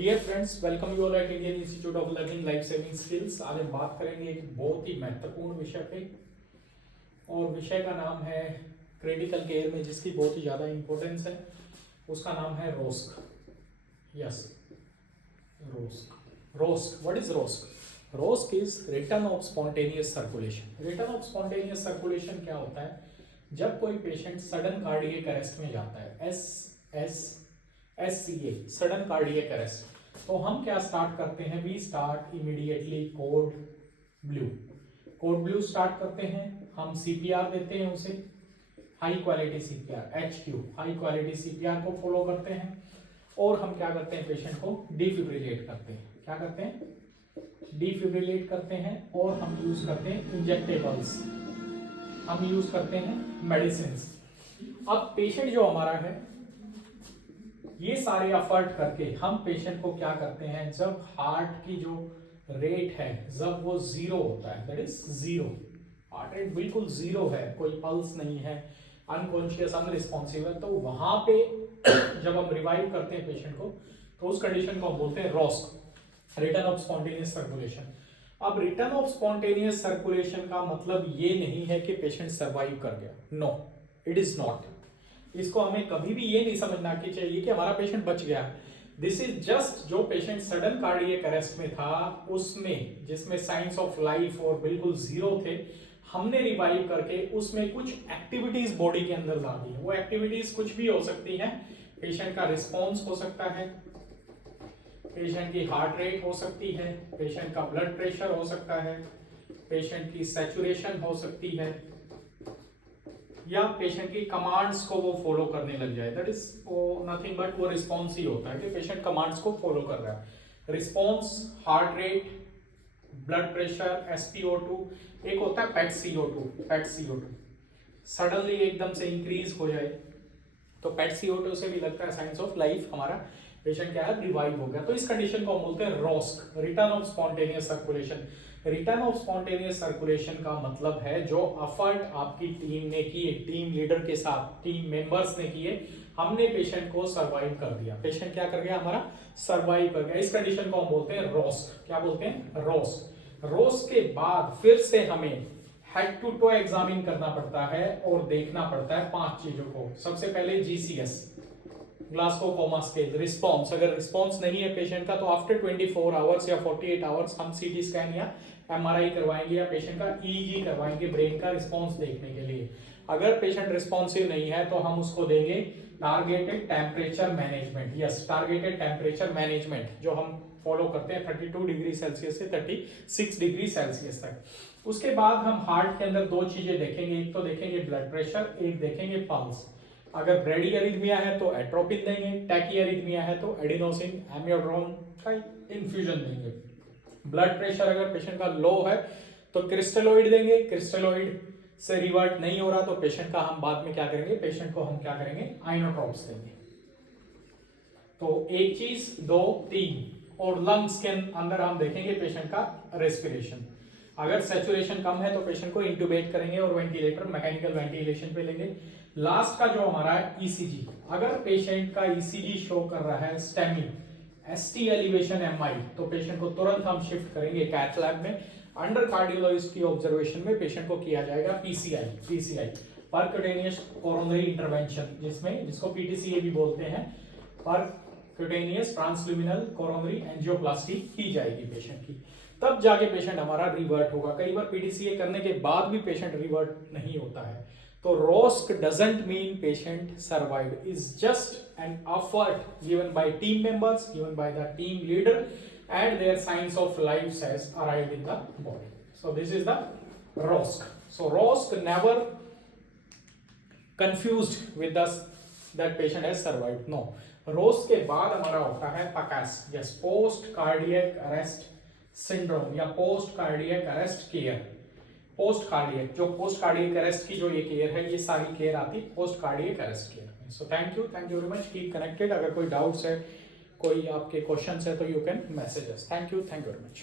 Dear friends, welcome you all at Indian Institute of Learning Life Saving Skills. आज हम बात करेंगे एक बहुत ही महत्वपूर्ण विषय पे, और विषय का नाम है क्रिटिकल केयर में जिसकी बहुत ही ज़्यादा इंपॉर्टेंस है। उसका नाम है ROSC. Yes, ROSC. What is ROSC? ROSC is return of spontaneous circulation. Return of spontaneous circulation क्या होता है? जब कोई पेशेंट सडन कार्डियक अरेस्ट में जाता है, SCA, सडन कार्डियक अरेस्ट, तो हम क्या स्टार्ट करते हैं? We start immediately code blue start करते हैं। हम CPR देते हैं उसे, high quality CPR, HQ, high quality CPR को फॉलो करते हैं। और हम क्या करते हैं? पेशेंट को डिफिब्रिलेट करते हैं। क्या करते हैं? डिफिब्रिलेट करते हैं। और हम यूज करते हैं इंजेक्टेबल्स, हम यूज करते हैं मेडिसिन। अब पेशेंट जो हमारा है, ये सारे एफर्ट करके हम पेशेंट को क्या करते हैं? जब हार्ट की जो रेट है, जब वो जीरो होता है, that is zero, heart rate बिल्कुल जीरो है, कोई पल्स नहीं है, अनकॉन्शियस, अनरिस्पॉन्सिव है, तो वहां पे जब हम रिवाइव करते हैं पेशेंट को, तो उस कंडीशन को हम बोलते हैं ROSC, return of spontaneous circulation. अब रिटर्न ऑफ स्पॉन्टेनियस सर्कुलेशन का मतलब ये नहीं है कि पेशेंट सर्वाइव कर गया। No, it is not. इसको हमें कभी भी ये नहीं समझना कि चाहिए कि हमारा पेशेंट बच गया। दिस इज जस्ट, जो पेशेंट सडन कार्डियक अरेस्ट में था, उसमें जिसमें साइंस ऑफ लाइफ और बिल्कुल जीरो थे, हमने रिवाइव करके उसमें कुछ एक्टिविटीज बॉडी के अंदर ला दी। वो एक्टिविटीज कुछ भी हो सकती हैं। पेशेंट का रिस्पॉन्स हो सकता है, पेशेंट की हार्ट रेट हो सकती है, पेशेंट का ब्लड प्रेशर हो सकता है, पेशेंट की सैचुरेशन हो सकती है, या पेशेंट की कमांड्स को वो फॉलो करने लग जाए। दैट इज नथिंग बट वो रिस्पॉन्स ही होता है कि पेशेंट कमांड्स को फॉलो कर रहा है। Response, heart rate, blood pressure, SpO2, एक होता है PET CO2, सडनली एकदम से इंक्रीज हो जाए, तो PET CO2 से भी लगता है साइंस ऑफ लाइफ, हमारा पेशेंट क्या है? रिवाइव हो गया। तो इस कंडीशन को हम बोलते हैं ROSC, return of spontaneous circulation. Return of spontaneous circulation का मतलब है जो एफर्ट आपकी टीम ने किए, टीम लीडर के साथ टीम मेंबर्स ने किए, हमने पेशेंट को सर्वाइव कर दिया। पेशेंट क्या कर गया? हमारा सर्वाइव कर गया। इस कंडीशन को हम बोलते हैं रोस्क। क्या बोलते हैं? रोस्क। रोस्क के बाद फिर से हमें हेड टू टो एग्जामिन करना पड़ता है और देखना पड़ता है 5 चीजों को। सबसे पहले GCS, Glasgow coma scale, response. अगर रिस्पॉन्स नहीं है पेशेंट का, तो आफ्टर 24 आवर्स या 48 आवर्स हम CT स्कैन या MRI करवाएंगे, या पेशेंट का EEG करवाएंगे ब्रेन का रिस्पॉन्स देखने के लिए। अगर पेशेंट रिस्पॉन्सिव नहीं है तो हम उसको देंगे targeted temperature management. Yes, targeted temperature management जो हम फॉलो करते हैं 32 डिग्री सेल्सियस से 36 डिग्री सेल्सियस तक। उसके बाद हम हार्ट के अंदर 2 चीजें देखेंगे, एक तो देखेंगे ब्लड प्रेशर, एक देखेंगे पल्स। अगर ब्रेडियरिथमिया है तो एट्रोपिन देंगे, टैकीअरिथमिया है तो एडिनोसिन एमियोड्रोन का इन्फ्यूजन देंगे। ब्लड प्रेशर अगर पेशेंट का लो है तो क्रिस्टलोइड देंगे, क्रिस्टलोइड से रिवर्ट नहीं हो रहा तो पेशेंट का हम बाद में क्या करेंगे? पेशेंट को हम क्या करेंगे? आइनोट्रॉप्स देंगे। तो एक चीज, 2, 3। और लंग्स के अंदर हम देखेंगे पेशेंट का रेस्पिरेशन। अगर सैचुरेशन कम है तो पेशेंट को इंट्यूबेट करेंगे और वेंटिलेटर, मैकेनिकल वेंटिलेशन पे लेंगे। लास्ट का जो हमारा है ECG, अगर पेशेंट का ECG शो कर रहा है STEMI, ST एलिवेशन MI, तो पेशेंट को तुरंत हम शिफ्ट करेंगे कैथ लैब में। अंडर कार्डियोलॉजिस्ट की ऑब्जर्वेशन में पेशेंट को किया जाएगा PCI, परक्यूटेनियस कोरोनरी इंटरवेंशन, जिसको PTCA भी बोलते हैं। परक्यूटेनियस ट्रांसल्यूमिनल कोरोनरी एंजियोप्लास्टी की जाएगी पेशेंट की, तब जाके पेशेंट हमारा रिवर्ट होगा। कई बार PTCA करने के बाद भी पेशेंट रिवर्ट नहीं होता है। तो ROSC doesn't mean patient survived, is just an effort given by team members, given by the team leader, and their signs of life has arrived in the body. So this is the ROSC. So ROSC never confused with us that patient has survived. No. ROSC के बाद हमारा होता है PACAS, yes, post cardiac arrest syndrome या post cardiac arrest care. Post cardiac, जो post cardiac arrest की जो ये केयर है, ये सारी केयर आती पोस्ट कार्डियक अरेस्ट केयर में। So thank you very much, keep connected. अगर कोई डाउट्स है, कोई आपके क्वेश्चंस है तो you can message us. Thank you very much.